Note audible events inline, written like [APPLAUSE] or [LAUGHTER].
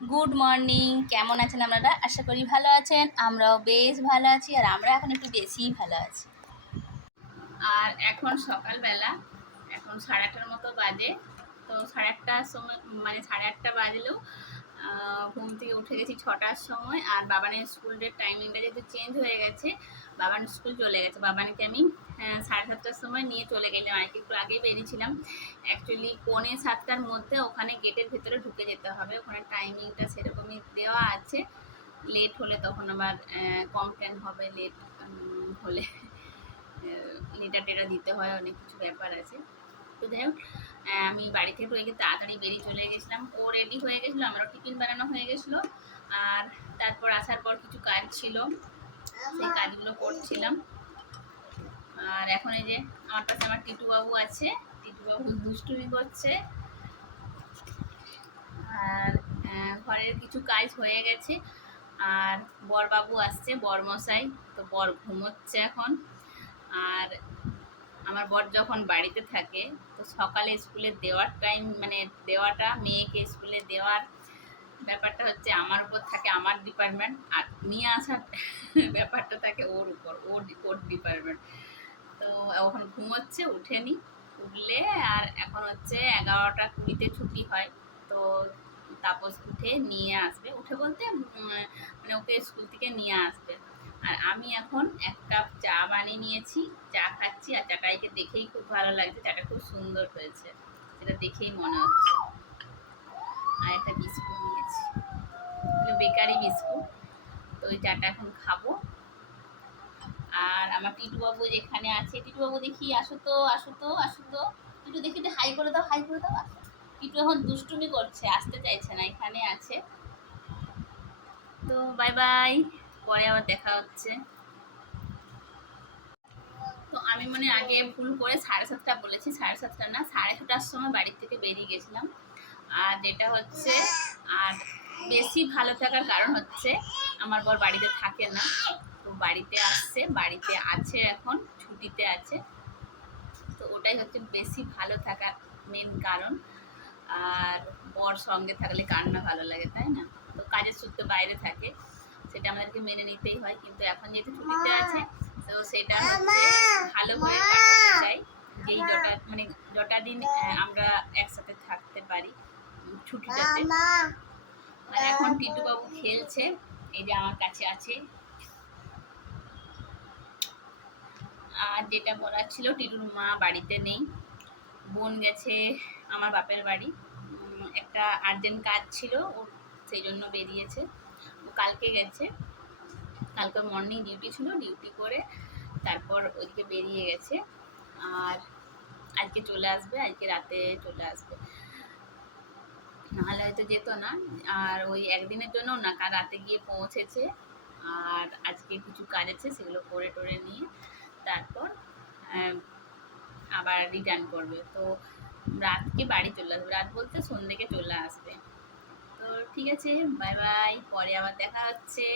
Good morning কেমন আছেন আপনারা? আশা করি ভালো আছেন, আমরাও বেশ ভালো আছি, আর আমরা এখন একটু বেশিই ভালো আছি। আর এখন সকালবেলা, এখন সাড়ে আটটার মতো বাজে, তো সাড়ে আটটার সময় মানে সাড়ে আটটা বাজলেও ঘুম থেকে উঠে গেছি ছটার সময়, আর বাবানের স্কুলের টাইমিংটা যেহেতু চেঞ্জ হয়ে গেছে বাবান স্কুল চলে গেছে। বাবানকে আমি সাড়ে সাতটার সময় নিয়ে চলে গেলাম। আর একটু আগেই বেরিয়েছিলাম। অ্যাকচুয়ালি পৌনে সাতটার মধ্যে ওখানে গেটের ভেতরে ঢুকে যেতে হবে। ওখানে টাইমিংটা সেরকমই দেওয়া আছে। লেট হলে তখন আবার কমপ্লেন হবে লেট হলে লিটার টেটা দিতে হয়, অনেক কিছু ব্যাপার আছে। তো যাই হোক আমি বাড়ি থেকে ওইকে তাড়াতাড়ি বেরিয়ে চলে গেছিলাম। ও রেডি হয়ে গেছিল, আমারও টিফিন বানানো হয়ে গেছিল। আর তারপর আসার পর কিছু কাজ ছিল। সেই কাজগুলো করছিলাম। আর এখন এই যে আমার কাছে আমার টিটু বাবু আছে। টিটু বাবু দুষ্টুমি করছে। আর ঘরের কিছু কাজ হয়ে গেছে। আর বরবাবু আসছে, বরমশাই। তো বর ঘুমোচ্ছে এখন। আর আমার বর যখন বাড়িতে থাকে, তো সকালে স্কুলে দেওয়ার টাইম মানে দেওয়াটা, মেয়েকে স্কুলে দেওয়ার ব্যাপারটা হচ্ছে আমার উপর থাকে আমার ডিপার্টমেন্ট আর নিয়ে আসার [LAUGHS] ব্যাপারটা থাকে ওর উপর, ওর ওর ডিপার্টমেন্ট তো এখন ঘুমোচ্ছে, উঠেনি, উঠলে আর এখন হচ্ছে এগারোটা কুড়িতে ছুটি হয়। তো তাপস উঠে নিয়ে আসবে। উঠে বলতে মানে ওকে স্কুল থেকে নিয়ে আসবে। আর আমি এখন এক কাপ চা বানিয়ে নিয়েছি, চা খাচ্ছি আর চাটাইকে দেখেই খুব ভালো লাগছে, চাটা খুব সুন্দর হয়েছে। সেটা দেখেই মনে হচ্ছে। আর একটা বিস্কুট নিয়েছি। Bakery biscuit. তো ওই চাটা এখন খাব। আর আমার টিটু বাবু যেখানে আছে টিটু বাবু দেখি, আসো তো আসো তো আসো তো। টিটু দেখি একটু হাই করে দাও, হাই করে দাও, আসো। টিটু এখন দুষ্টুমি করছে, আসতে চাইছে না, এখানে আছে। তো বাই বাই পরে আবার দেখা হচ্ছে। তো আমি মানে আগে ভুল করে সাড়ে সাতটা বলেছি, সাড়ে সাতটা না, সাড়ে ছটার সময় বাড়ি থেকে বেরিয়ে গেছিলাম। আর যেটা হচ্ছে আর বেশি ভালো থাকার কারণ হচ্ছে আমার বর বাড়িতে থাকে না। তো বাড়িতে আসছে বাড়িতে আছে এখন ছুটিতে আছে। তো ওটাই হচ্ছে বেশি ভালো থাকার মেন কারণ। আর বর সঙ্গে থাকলে কার না ভালো লাগে তাই না? তো কাজের সূত্রে বাইরে থাকে সেটা আমাদেরকে মেনে নিতেই হয়। কিন্তু এখন যেহেতু ছুটিতে আছে তো সেটা ভালো করে কাটাতে চাই। যেই জটা মানে জটা দিন আমরা ছুটিটাতে আর এখন টিটু বাবু খেলছে এই যে আমার কাছে আছে। আর যেটা বলার ছিল টিটুর মা বাড়িতে নেই। বোন গেছে আমার বাপের বাড়ি। একটা আর্জেন্ট কাজ ছিল ও সেই জন্য বেরিয়েছে। ও কালকে গেছে। কালকে মর্নিং ডিউটি ছিল ডিউটি করে তারপর ওইদিকে বেরিয়ে গেছে। আর আজকে চলে আসবে আজকে রাতে চলে আসবে। নাহলে হয়তো যেত না। আর ওই একদিনের জন্য না কাল রাতে গিয়ে পৌঁছেছে। আর আজকে কিছু কাজ আছে, সেগুলো করে টোরে নিয়ে তারপর আবার রিটার্ন করবে। তো রাতকে বাড়ি চলে আসবে। রাত বলতে সন্ধ্যেকে চলে আসবে। তো ঠিক আছে বাই বাই পরে আবার দেখা হচ্ছে।